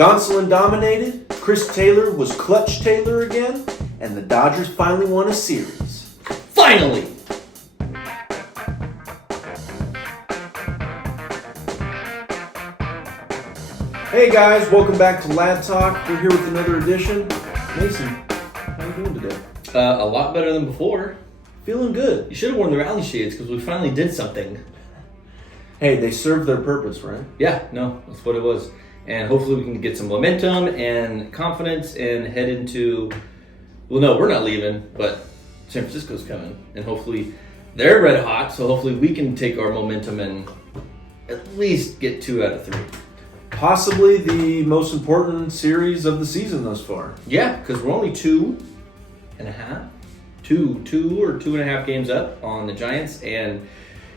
Gonsolin dominated, Chris Taylor was Clutch Taylor again, and the Dodgers finally won a series. Finally! Hey guys, welcome back to Lad Talk. We're here with another edition. Mason, how you doing today? A lot better than before. Feeling good. You should have worn the rally shades because we finally did something. Hey, they served their purpose, right? Yeah, no, that's what it was. And hopefully we can get some momentum and confidence and head into... Well, no, we're not leaving, but San Francisco's coming. And hopefully they're red hot, so hopefully we can take our momentum and at least get 2 out of 3. Possibly the most important series of the season thus far. Yeah, because we're only 2.5 or 2.5 games up on the Giants, and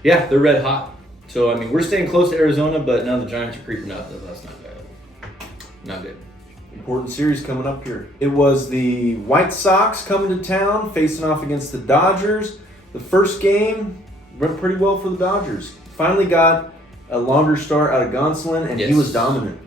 yeah, they're red hot. So I mean, we're staying close to Arizona, but now the Giants are creeping up. That's not good. Not good. Important series coming up here. It was the White Sox coming to town, facing off against the Dodgers. The first game went pretty well for the Dodgers. Finally got a longer start out of Gonsolin, and he was dominant.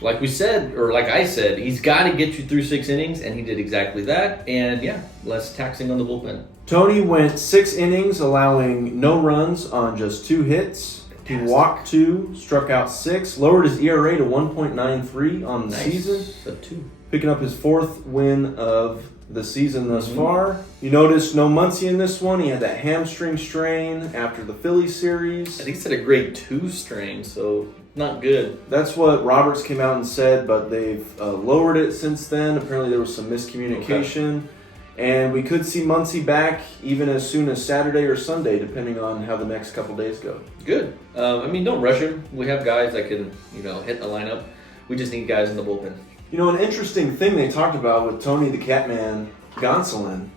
Like we said, or like I said, he's got to get you through 6 innings, and he did exactly that. And yeah, less taxing on the bullpen. Tony went 6 innings, allowing no runs on just 2 hits. He walked 2, struck out 6, lowered his ERA to 1.93 on the season. So 2. Picking up his 4th win of the season thus far. You noticed no Muncy in this one. He had that hamstring strain after the Philly series. I think it's at a grade 2 strain, so not good. That's what Roberts came out and said, but they've lowered it since then. Apparently there was some miscommunication. Okay. And we could see Muncy back even as soon as Saturday or Sunday, depending on how the next couple days go. Good. I mean, don't rush him. We have guys that can, hit the lineup. We just need guys in the bullpen. An interesting thing they talked about with Tony the Catman Gonsolin,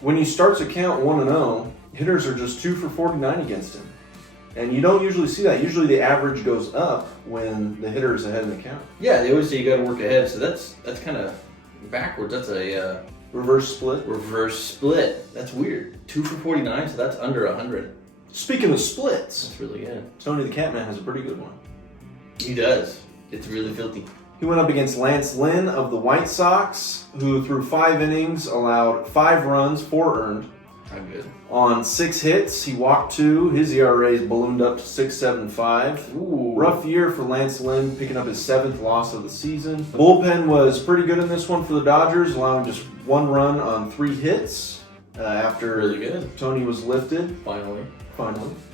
when he starts a count 1-0, hitters are just 2 for 49 against him. And you don't usually see that. Usually the average goes up when the hitter is ahead in the count. Yeah, they always say you got to work ahead, so that's kind of backwards. That's a... Reverse split? Reverse split. That's weird. 2 for 49, so that's under 100. Speaking of splits, that's really good. Tony the Catman has a pretty good one. He does. It's really filthy. He went up against Lance Lynn of the White Sox, who through 5 innings allowed 5 runs, 4 earned. Not good. On 6 hits, he walked 2. His ERA ballooned up to 6.75. Ooh. Rough year for Lance Lynn, picking up his 7th loss of the season. The bullpen was pretty good in this one for the Dodgers, allowing just 1 run on 3 hits after really good. Tony was lifted. Finally.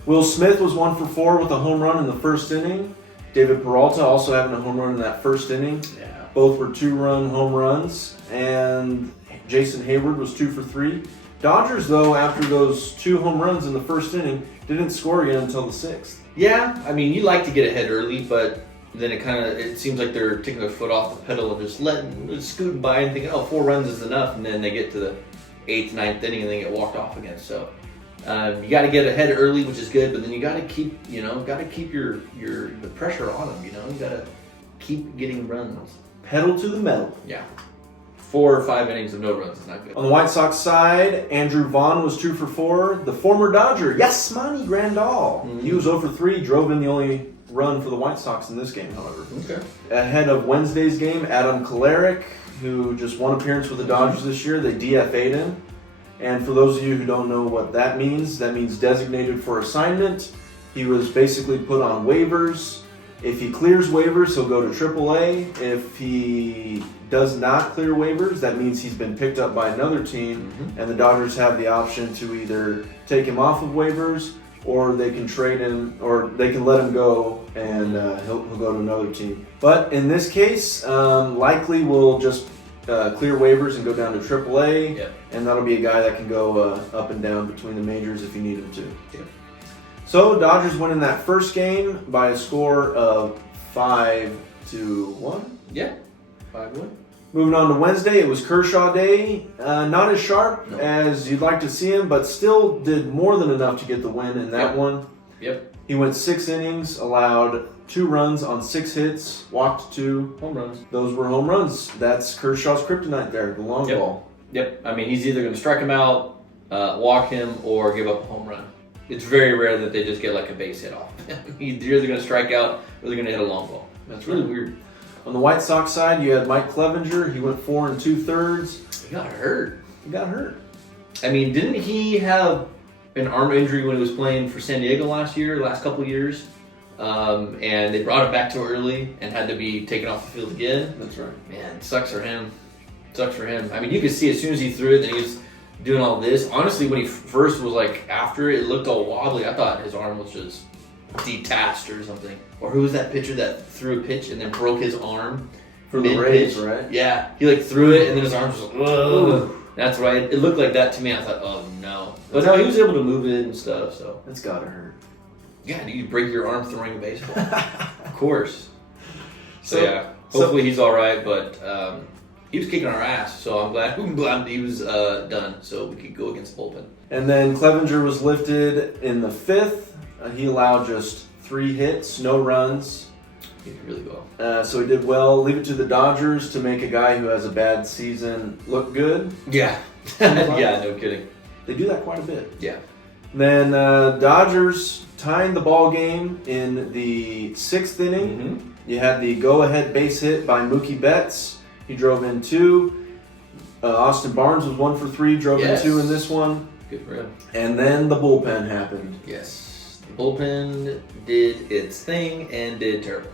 Will Smith was 1 for 4 with a home run in the first inning. David Peralta also having a home run in that first inning. Yeah. Both were 2-run home runs. And Jason Hayward was 2 for 3. Dodgers, though, after those 2 home runs in the first inning, didn't score again until the 6th. Yeah, I mean, you like to get ahead early, but then it seems like they're taking their foot off the pedal and just scooting by and thinking, 4 runs is enough, and then they get to the 8th, 9th inning and they get walked off again. So you got to get ahead early, which is good, but then you got to keep, the pressure on them. You got to keep getting runs. Pedal to the metal. Yeah. 4 or 5 innings of no runs is not good. On the White Sox side, Andrew Vaughn was 2 for 4. The former Dodger, Yasmani Grandal. Mm-hmm. He was 0 for 3, drove in the only run for the White Sox in this game, however. Okay. Ahead of Wednesday's game, Adam Kolarek, who just 1 appearance with the Dodgers this year. They DFA'd him. And for those of you who don't know what that means designated for assignment. He was basically put on waivers. If he clears waivers, he'll go to AAA. If he does not clear waivers, that means he's been picked up by another team, and the Dodgers have the option to either take him off of waivers, or they can trade him, or they can let him go, and he'll go to another team. But in this case, likely we'll just clear waivers and go down to AAA, and that'll be a guy that can go up and down between the majors if you need him to. Yep. So Dodgers win in that first game by a score of 5-1. Yeah, 5-1. Moving on to Wednesday, it was Kershaw Day. Not as sharp as you'd like to see him, but still did more than enough to get the win in that one. Yep. He went 6 innings, allowed 2 runs on 6 hits, walked 2. Home runs. Those were home runs. That's Kershaw's kryptonite there, the long ball. Yep. I mean, he's either going to strike him out, walk him, or give up a home run. It's very rare that they just get like a base hit off. You're either going to strike out or they're going to hit a long ball. That's really weird. On the White Sox side, you had Mike Clevenger. He went 4 2/3. He got hurt. I mean, didn't he have an arm injury when he was playing for San Diego last couple of years? And they brought him back too early and had to be taken off the field again. That's right. Man, sucks for him. I mean, you could see as soon as he threw it that he was doing all this. Honestly, when he first was after it looked all wobbly. I thought his arm was just detached or something. Or who was that pitcher that threw a pitch and then broke his arm? For the Rays, right? Yeah. He threw it and then his arm was ugh. That's right. It looked like that to me. I thought, oh no. But no, he was able to move it and stuff, so. That's gotta hurt. Yeah, you break your arm throwing a baseball. Of course. So yeah, hopefully he's all right. But he was kicking our ass, so I'm glad he was done, so we could go against the bullpen. And then Clevenger was lifted in the 5th. He allowed just 3 hits, no runs. He did really well. So he did well. Leave it to the Dodgers to make a guy who has a bad season look good. Yeah. Yeah, no kidding. They do that quite a bit. Yeah. Then Dodgers tying the ball game in the 6th inning. Mm-hmm. You had the go-ahead base hit by Mookie Betts. He drove in 2. Austin Barnes was 1 for 3, drove in 2 in this one. Good for him. And then the bullpen happened. Yes. The bullpen did its thing and did terrible.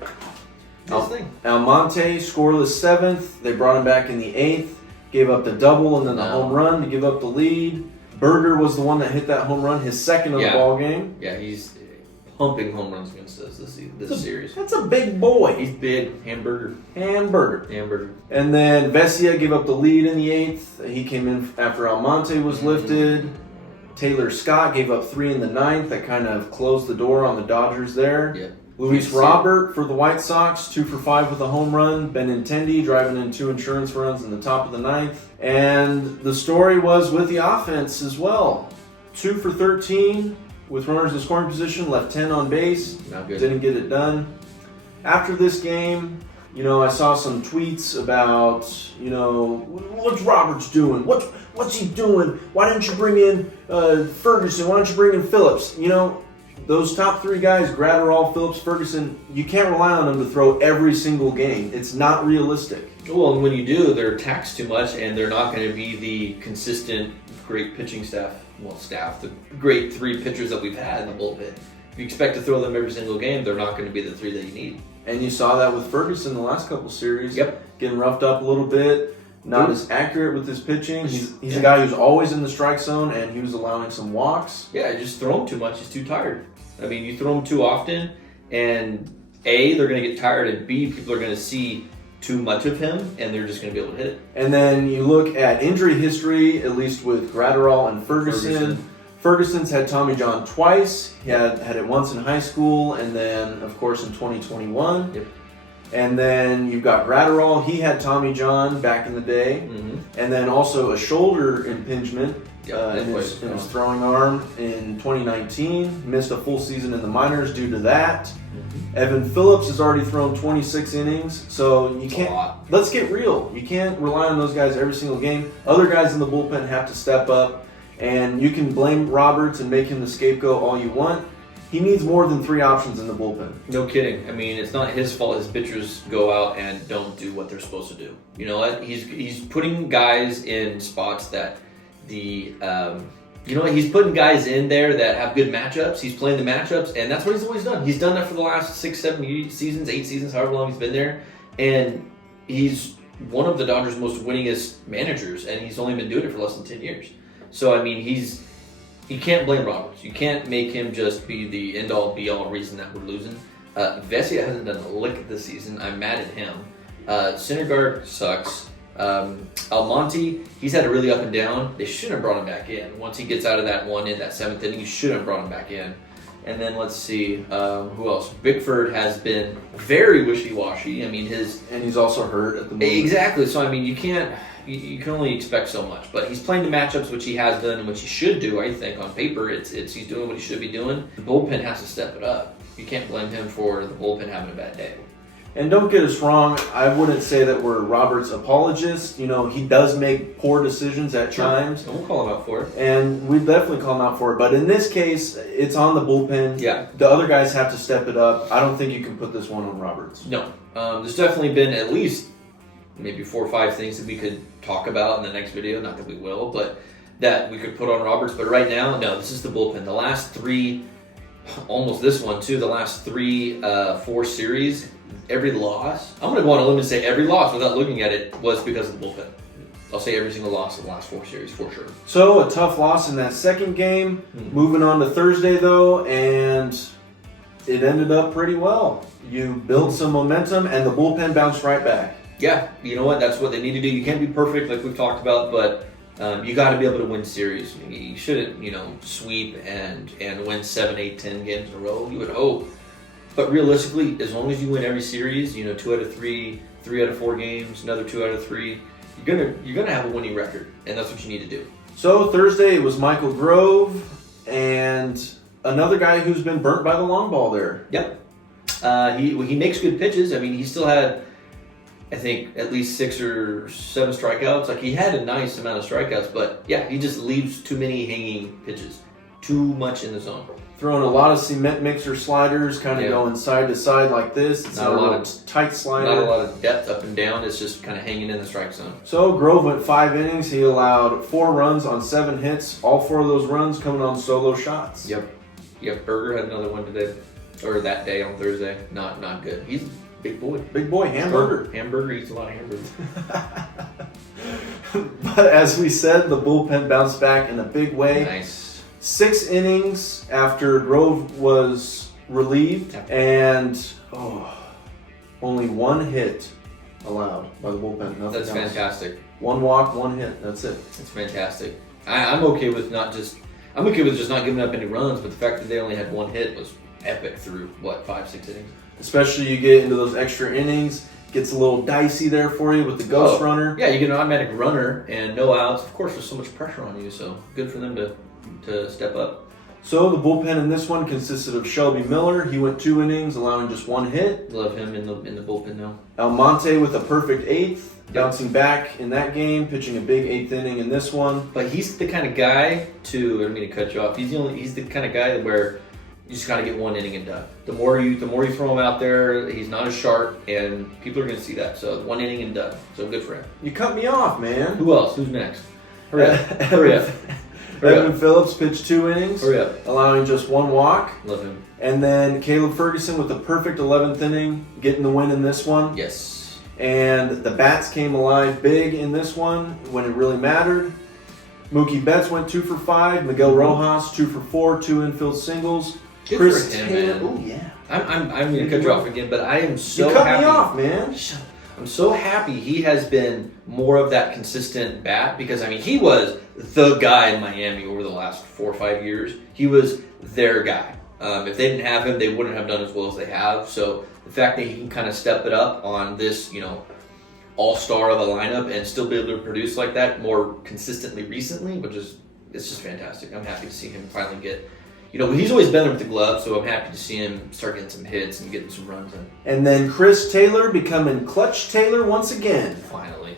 Almonte, scoreless 7th. They brought him back in the 8th. Gave up the double and then the home run to give up the lead. Berger was the one that hit that home run, his second of the ball game. Yeah, he's pumping home runs against us this series. That's a big boy. He's big. Hamburger. And then Vesia gave up the lead in the 8th. He came in after Almonte was lifted. Taylor Scott gave up 3 in the 9th. That kind of closed the door on the Dodgers there. Yeah. Luis Robert for the White Sox, 2 for 5 with a home run. Benintendi driving in 2 insurance runs in the top of the 9th. And the story was with the offense as well. 2 for 13 with runners in scoring position, left 10 on base. Not good. Didn't get it done. After this game, I saw some tweets about, what's Roberts doing? What's he doing? Why didn't you bring in Ferguson? Why don't you bring in Phillips? Those top 3 guys, Gratterall, Phillips, Ferguson, you can't rely on them to throw every single game. It's not realistic. Well, and when you do, they're taxed too much, and they're not going to be the consistent, great pitching staff, the great 3 pitchers that we've had in the bullpen. If you expect to throw them every single game, they're not going to be the 3 that you need. And you saw that with Ferguson the last couple series. Yep. Getting roughed up a little bit, not as accurate with his pitching. He's a guy who's always in the strike zone, and he was allowing some walks. Yeah, just throw him too much. He's too tired. I mean, you throw him too often, and A, they're going to get tired, and B, people are going to see too much of him, and they're just going to be able to hit it. And then you look at injury history, at least with Gratterall and Ferguson. Ferguson's had Tommy John twice. He had it once in high school, and then, of course, in 2021. Yep. And then you've got Gratterall. He had Tommy John back in the day. Mm-hmm. And then also a shoulder impingement in his throwing arm in 2019. Missed a full season in the minors due to that. Mm-hmm. Evan Phillips has already thrown 26 innings. So you can't. Let's get real. You can't rely on those guys every single game. Other guys in the bullpen have to step up. And you can blame Roberts and make him the scapegoat all you want. He needs more than 3 options in the bullpen. No kidding. I mean, it's not his fault his pitchers go out and don't do what they're supposed to do. You know what? He's putting guys in spots that he's putting guys in there that have good matchups. He's playing the matchups, and that's what he's always done. He's done that for the last 6, 7 seasons, 8 seasons, however long he's been there. And he's one of the Dodgers' most winningest managers, and he's only been doing it for less than 10 years. So, I mean, you can't blame Roberts. You can't make him just be the end-all, be-all reason that we're losing. Vesia hasn't done a lick this season. I'm mad at him. Syndergaard sucks. Almonte, he's had a really up and down. They shouldn't have brought him back in. Once he gets out of that 7th inning, you shouldn't have brought him back in. And then let's see, who else? Bickford has been very wishy-washy. I mean, and he's also hurt at the moment. Exactly. So, I mean, you can only expect so much. But he's playing the matchups, which he has done and which he should do, I think. On paper, he's doing what he should be doing. The bullpen has to step it up. You can't blame him for the bullpen having a bad day. And don't get us wrong, I wouldn't say that we're Robert's apologists. You know, he does make poor decisions at times. And we'll call him out for it. And we definitely call him out for it. But in this case, it's on the bullpen. Yeah. The other guys have to step it up. I don't think you can put this one on Roberts. No. There's definitely been at least maybe 4 or 5 things that we could talk about in the next video. Not that we will, but that we could put on Roberts. But right now, no, this is the bullpen. The last 3, almost this one too, the last 3, 4 series, every loss, I'm going to go on a limb and say every loss without looking at it was because of the bullpen. I'll say every single loss in the last 4 series for sure. So a tough loss in that second game. Moving on to Thursday though, and it ended up pretty well. You built some momentum and the bullpen bounced right back. Yeah, you know what? That's what they need to do. You can't be perfect like we've talked about, but you got to be able to win series. You shouldn't, sweep and win 7, 8, 10 games in a row. You would hope. But realistically, as long as you win every series, 2 out of 3, 3 out of 4 games, another 2 out of 3, you're gonna have a winning record, and that's what you need to do. So Thursday it was Michael Grove and another guy who's been burnt by the long ball there. Yep. He makes good pitches. I mean, he still had, I think, at least 6 or 7 strikeouts. Like, he had a nice amount of strikeouts, but yeah, he just leaves too many hanging pitches. Too much in the zone. Throwing a lot of cement mixer sliders, kind of going side to side like this. It's not a lot of tight slider. Not a lot of depth up and down. It's just kind of hanging in the strike zone. So Grove went 5 innings. He allowed 4 runs on 7 hits. All 4 of those runs coming on solo shots. Yep. Berger had another one today, or that day on Thursday. Not good. He's a big boy. Big boy, hamburger. Hamburger eats a lot of hamburgers. But as we said, the bullpen bounced back in a big way. Nice. 6 innings after Grove was relieved, and only 1 hit allowed by the bullpen. Nothing That's else. fantastic. 1 walk, 1 hit. That's it. It's fantastic. I'm okay with just not giving up any runs, but the fact that they only had 1 hit was epic through 5, 6 innings. Especially you get into those extra innings, gets a little dicey there for you with the ghost runner. Yeah, you get an automatic runner and no outs. Of course, there's so much pressure on you, so good for them to step up. So the bullpen in this one consisted of Shelby Miller. He went 2 innings, allowing just 1 hit. Love him in the bullpen now. Almonte with a perfect 8th, bouncing back in that game, pitching a big 8th inning in this one. But he's the kind of guy I don't mean to cut you off. He's the kind of guy where you just gotta get 1 inning and done. The more you throw him out there, he's not as sharp, and people are gonna see that. So 1 inning and done. So good for him. You cut me off, man. Who else? Who's next? Hurry up! Hurry up! Evan Phillips pitched 2 innings, Hurry up. allowing just 1 walk. Love him. And then Caleb Ferguson with the perfect 11th inning, getting the win in this one. Yes. And the bats came alive big in this one when it really mattered. Mookie Betts went 2 for 5. Miguel Rojas 2 for 4, 2 infield singles. Good Chris for him, Taylor. man. Oh yeah. I'm gonna cut you off again, but I am so You cut happy. me off, man. I'm so happy he has been more of that consistent bat because, he was the guy in Miami over the last 4 or 5 years. He was their guy. If they didn't have him, they wouldn't have done as well as they have. So the fact that he can kind of step it up on this, all-star of a lineup and still be able to produce like that more consistently recently, it's just fantastic. I'm happy to see him finally get... he's always been with the glove, so I'm happy to see him start getting some hits and getting some runs in. And then Chris Taylor becoming Clutch Taylor once again. Finally.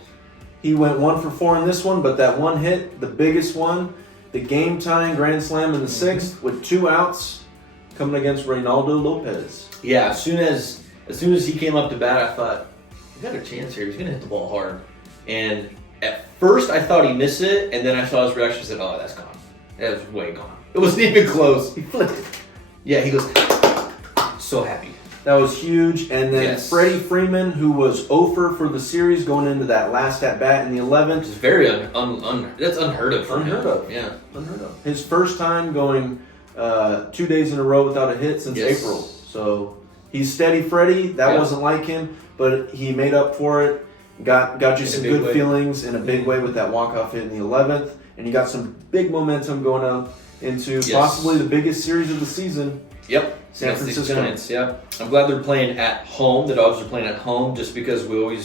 He went 1 for 4 in this one, but that 1 hit, the biggest one, the game-tying grand slam in the 6th with 2 outs coming against Reynaldo Lopez. Yeah, as soon as he came up to bat, I thought, he got a chance here. He's going to hit the ball hard. And at first, I thought he missed it, and then I saw his reaction and said, oh, that's gone. That was way gone. It wasn't even close. He flipped it. Yeah, he goes, so happy. That was huge. And then Freddie Freeman, who was 0 for the series going into that last at-bat in the 11th. It's very that's unheard of for him. Unheard of. Yeah. Unheard of. His first time going 2 days in a row without a hit since April. So he's steady Freddie. That wasn't like him, but he made up for it. Got you some good feelings in a big way with that walk-off hit in the 11th. And you got some big momentum going up into possibly the biggest series of the season. Yep. San Francisco Giants, yeah. I'm glad they're playing at home. The Dodgers are playing at home just because we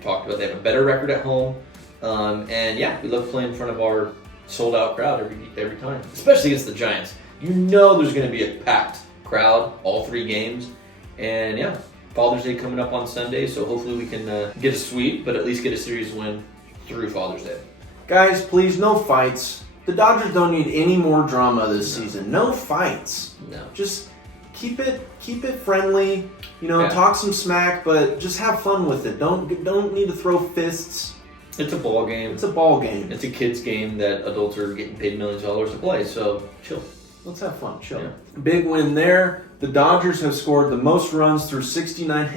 talked about they have a better record at home. And yeah, we love playing in front of our sold-out crowd every time, especially against the Giants. There's going to be a packed crowd all 3 games. And yeah, Father's Day coming up on Sunday, so hopefully we can get a sweep, but at least get a series win through Father's Day. Guys, please, no fights. The Dodgers don't need any more drama this season. No fights. No. Just keep it friendly. Talk some smack, but just have fun with it. Don't need to throw fists. It's a ball game. It's a ball game. It's a kid's game that adults are getting paid millions of dollars to play, so chill. Let's have fun. Chill. Yeah. Big win there. The Dodgers have scored the most runs through 69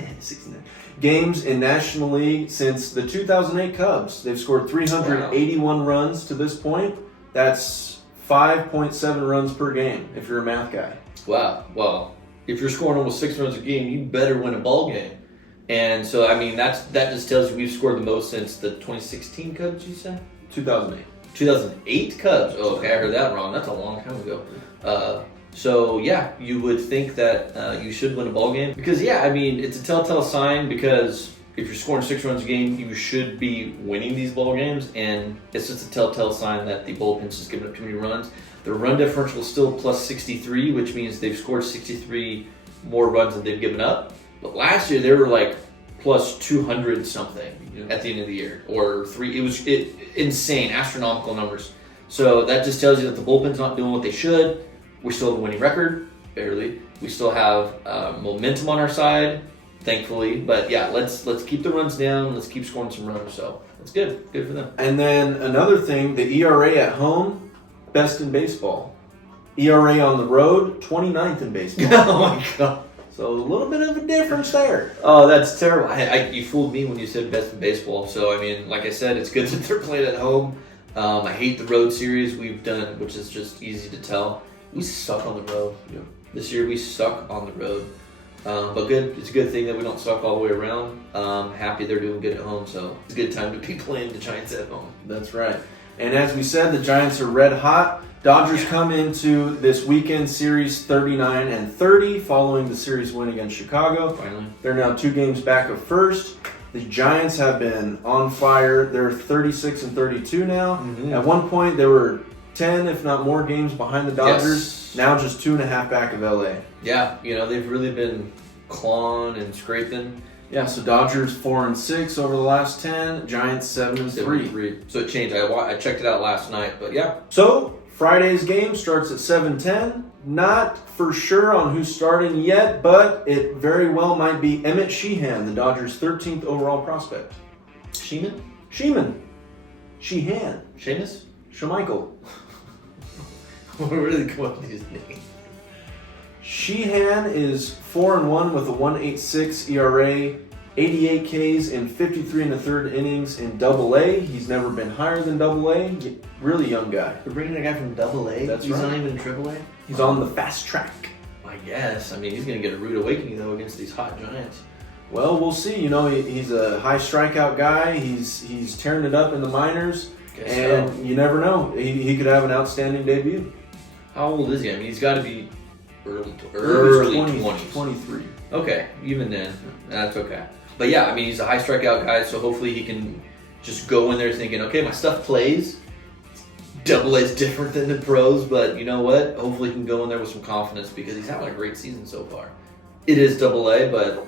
games in National League since the 2008 Cubs. They've scored 381 runs to this point. That's 5.7 runs per game if you're a math guy. Wow. Well, if you're scoring almost 6 runs a game, you better win a ball game. And so, I mean, that just tells you we've scored the most since the 2016 Cubs, you said? 2008. 2008 Cubs. Oh, okay, I heard that wrong. That's a long time ago. So, yeah, you would think that you should win a ball game. Because, yeah, I mean, it's a telltale sign because if you're scoring 6 runs a game, you should be winning these ball games. And it's just a telltale sign that the bullpen's just giving up too many runs. The run differential is still plus 63, which means they've scored 63 more runs than they've given up. But last year, they were like plus 200 something at the end of the year. Or 3. It was insane, astronomical numbers. So that just tells you that the bullpen's not doing what they should. We still have a winning record, barely. We still have momentum on our side, thankfully. But yeah, let's keep the runs down. Let's keep scoring some runs. So it's good for them. And then another thing, the ERA at home, best in baseball. ERA on the road, 29th in baseball. Oh my god! So a little bit of a difference there. Oh, that's terrible. You fooled me when you said best in baseball. So I mean, like I said, it's good that they're playing at home. I hate the road series we've done, which is just easy to tell. We suck on the road. Yeah. This year we suck on the road. But good. It's a good thing that we don't suck all the way around. Happy they're doing good at home, so it's a good time to be playing the Giants at home. That's right. And as we said, the Giants are red hot. Dodgers come into this weekend series 39-30 following the series win against Chicago. Finally. They're now 2 games back of first. The Giants have been on fire. They're 36-32 now. Mm-hmm. At one point, they were 10, if not more, games behind the Dodgers. Yes. Now just 2.5 back of LA. Yeah, they've really been clawing and scraping. Yeah, so Dodgers 4-6 over the last 10. Giants 7-3. So it changed. I checked it out last night, but yeah. So Friday's game starts at 7:10. Not for sure on who's starting yet, but it very well might be Emmett Sheehan, the Dodgers' 13th overall prospect. Sheehan? Sheehan. Seamus? Shemichael. What really come up with these names? Sheehan is 4-1 with a 1.86 ERA, 88 Ks in 53 1/3 innings in Double-A. He's never been higher than Double-A. Really young guy. We're bringing a guy from Double-A? That's He's right. not even Triple-A? He's on the fast track. I guess. I mean, he's going to get a rude awakening, though, against these hot Giants. Well, we'll see. He's a high strikeout guy. He's tearing it up in the minors. And you never know. He could have an outstanding debut. How old is he? I mean, he's got to be early 20s. 23. Okay, even then, that's okay. But yeah, I mean, he's a high strikeout guy, so hopefully he can just go in there thinking, okay, my stuff plays. Double-A is different than the pros, but you know what? Hopefully he can go in there with some confidence because he's having a great season so far. It is Double-A, but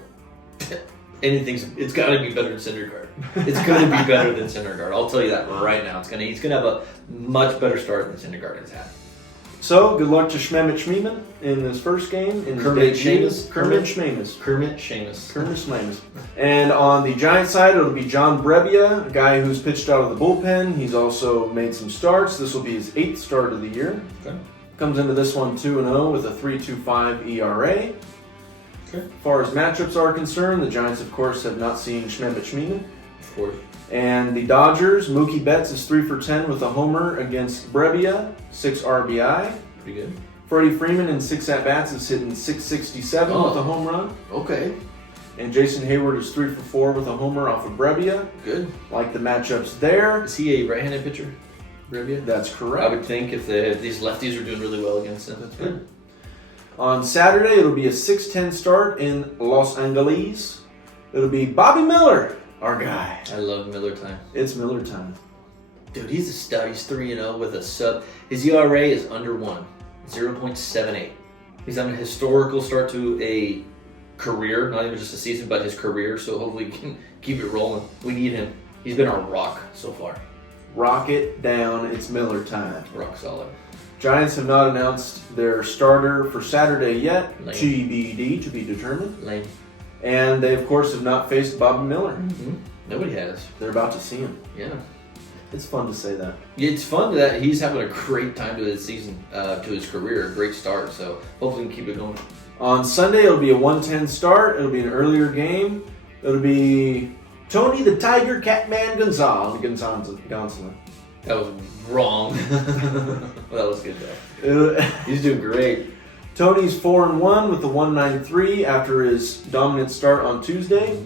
it's got to be better than Syndergaard. It's going to be better than Syndergaard. I'll tell you that right now. He's going to have a much better start than Syndergaard has had. So, good luck to Schmemet in his first game. Kermit Seamus. And on the Giants side, it'll be John Brebbia, a guy who's pitched out of the bullpen. He's also made some starts. This will be his 8th start of the year. Okay. Comes into this one 2-0 with a 3.25 ERA. Okay. As far as matchups are concerned, the Giants, of course, have not seen Schmemet. Of course. And the Dodgers, Mookie Betts is 3 for 10 with a homer against Brebbia, 6 RBI. Pretty good. Freddie Freeman in 6 at-bats is hitting .667 with a home run. Okay. And Jason Hayward is 3 for 4 with a homer off of Brebbia. Good. Like the matchups there. Is he a right-handed pitcher, Brebbia? That's correct. I would think if these lefties are doing really well against him. That's good. On Saturday, it'll be a 6:10 start in Los Angeles. It'll be Bobby Miller, our guy. I love Miller time. It's Miller time. Dude, he's a stud. He's 3-0 with a sub. His ERA is under 1, 0.78. He's having a historical start to a career, not even just a season, but his career. So hopefully he can keep it rolling. We need him. He's been our rock so far. Rock it down. It's Miller time. Rock solid. Giants have not announced their starter for Saturday yet. Lame. TBD, to be determined. Lame. And they, of course, have not faced Bobby Miller. Mm-hmm. Nobody has. They're about to see him. Yeah. It's fun to say that. It's fun that he's having a great time to his season, to his career, a great start. So hopefully we can keep it going. On Sunday, it'll be a 1:10 start. It'll be an earlier game. It'll be Tony the Tiger Catman Gonsolin. That was wrong. That was good though. He's doing great. Tony's 4-1 with the 193 after his dominant start on Tuesday,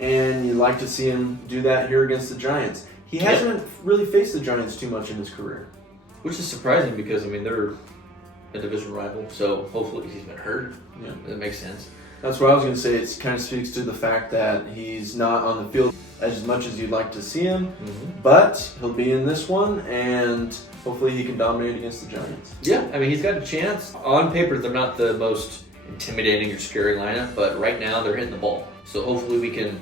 and you'd like to see him do that here against the Giants. He hasn't really faced the Giants too much in his career, which is surprising because I mean they're a division rival, so hopefully he's been hurt. Yeah, that makes sense. That's what I was going to say. It kind of speaks to the fact that he's not on the field as much as you'd like to see him, but he'll be in this one, and hopefully he can dominate against the Giants. Yeah, I mean, he's got a chance. On paper, they're not the most intimidating or scary lineup, but right now they're hitting the ball. So hopefully we can,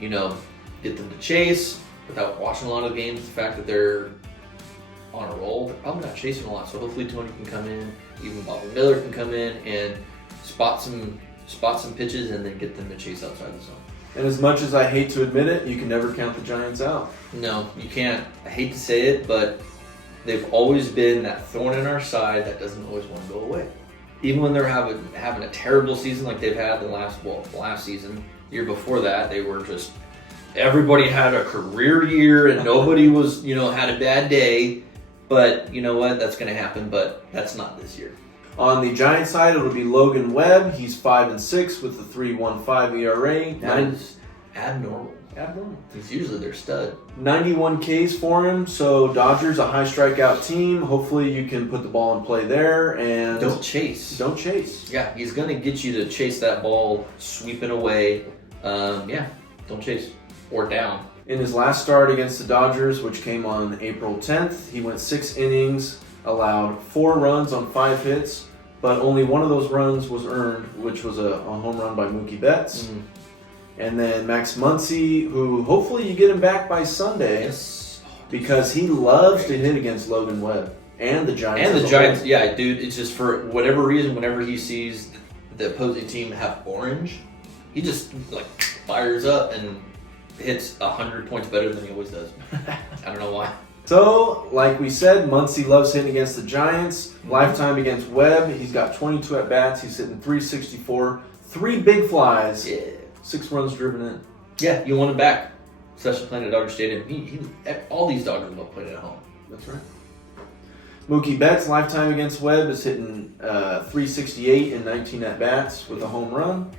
get them to chase without watching a lot of games. The fact that they're on a roll, they're probably not chasing a lot. So hopefully Tony can come in, even Bobby Miller can come in and spot some pitches and then get them to chase outside the zone. And as much as I hate to admit it, you can never count the Giants out. No, you can't. I hate to say it, but they've always been that thorn in our side that doesn't always want to go away. Even when they're having a terrible season like they've had the last season, year before that, they were just, everybody had a career year and nobody was, had a bad day. But you know what? That's going to happen, but that's not this year. On the Giants side, it'll be Logan Webb. He's 5-6 with the 3.15 ERA. That is abnormal. Abnormal. He's usually their stud. 91 Ks for him. So Dodgers, a high strikeout team. Hopefully you can put the ball in play there and don't chase. Don't chase. Yeah, he's gonna get you to chase that ball, sweeping away. Don't chase or down. In his last start against the Dodgers, which came on April 10th, he went 6 innings, allowed 4 runs on 5 hits, but only one of those runs was earned, which was a home run by Mookie Betts. Mm-hmm. And then Max Muncy, who hopefully you get him back by Sunday, because he loves to hit against Logan Webb and the Giants. And the Giants, yeah, dude. It's just for whatever reason, whenever he sees the opposing team have orange, he just fires up and hits 100 points better than he always does. I don't know why. So, like we said, Muncy loves hitting against the Giants. Mm-hmm. Lifetime against Webb, he's got 22 at-bats. He's hitting 364, 3 big flies, 6 runs driven in. Yeah, you want him back, especially playing at Dodger Stadium. All these Dodgers love playing at home. That's right. Mookie Betts, lifetime against Webb, is hitting 368 in 19 at-bats with a home run.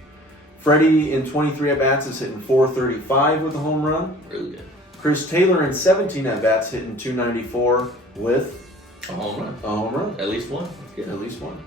Freddie in 23 at-bats is hitting 435 with a home run. Really good. Chris Taylor in 17 at-bats hitting 294 with a home run. A home run. At least one. That's good. At least one.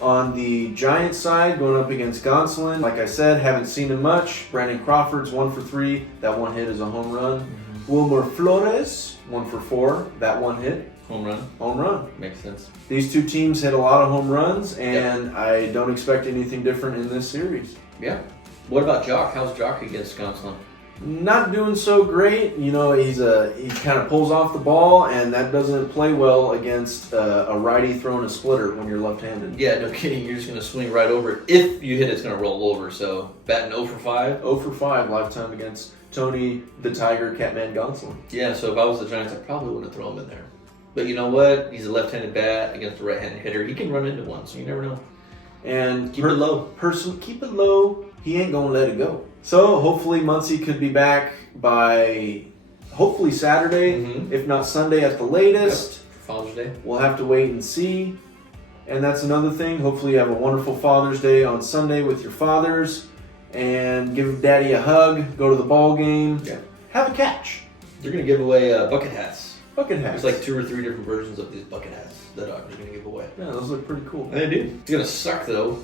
On the Giants side, going up against Gonsolin, like I said, haven't seen him much. Brandon Crawford's 1 for 3. That one hit is a home run. Mm-hmm. Wilmer Flores, 1 for 4. That one hit. Home run. Home run. Makes sense. These two teams hit a lot of home runs, and I don't expect anything different in this series. Yeah. What about Jock? How's Jock against Gonsolin? Not doing so great. He kind of pulls off the ball, and that doesn't play well against a righty throwing a splitter when you're left-handed. Yeah, no kidding. You're just going to swing right over it. If you hit it, it's going to roll over. So, batting 0 for 5? 0 for 5 lifetime against Tony the Tiger Catman Gonsolin. Yeah, so if I was the Giants, I probably wouldn't throw him in there. But you know what? He's a left-handed bat against a right-handed hitter. He can run into one, so you never know. And keep it low. Keep it low. He ain't going to let it go. So hopefully Muncy could be back by hopefully Saturday, if not Sunday at the latest. Yep. Father's Day. We'll have to wait and see. And that's another thing. Hopefully you have a wonderful Father's Day on Sunday with your fathers and give Daddy a hug, go to the ball game, have a catch. They're going to give away bucket hats. Bucket hats. There's 2 or 3 different versions of these bucket hats that are going to give away. Yeah, those look pretty cool. They do. It's going to suck though.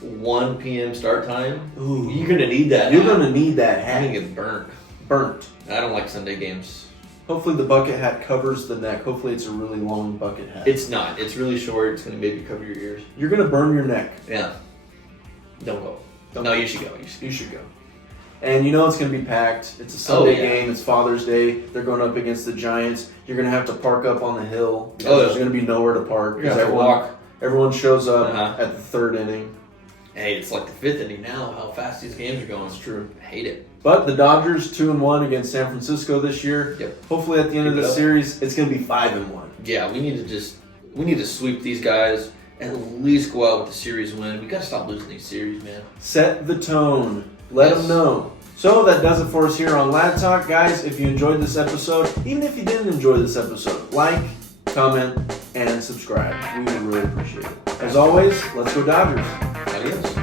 1 p.m. start time. Ooh. You're going to need that. You're going to need that hat. You're going to get burnt. Burnt. I don't like Sunday games. Hopefully the bucket hat covers the neck. Hopefully it's a really long bucket hat. It's not. It's really short. It's going to maybe cover your ears. You're going to burn your neck. Yeah. Don't go. No, you should go. You should go. And you know it's going to be packed. It's a Sunday game. It's Father's Day. They're going up against the Giants. You're going to have to park up on the hill. There's going to be nowhere to park. You're going to have to walk. Everyone shows up at the third inning. Hey, it's like the fifth inning now, how fast these games are going. It's true. I hate it. But the Dodgers 2-1 against San Francisco this year. Yep. Hopefully at the end of the series, it's going to be 5-1. Yeah, we need to sweep these guys, at least go out with the series win. We got to stop losing these series, man. Set the tone. Let them know. So that does it for us here on Lad Talk. Guys, if you enjoyed this episode, even if you didn't enjoy this episode, like, comment, and subscribe. We would really appreciate it. As always, let's go Dodgers. Adios.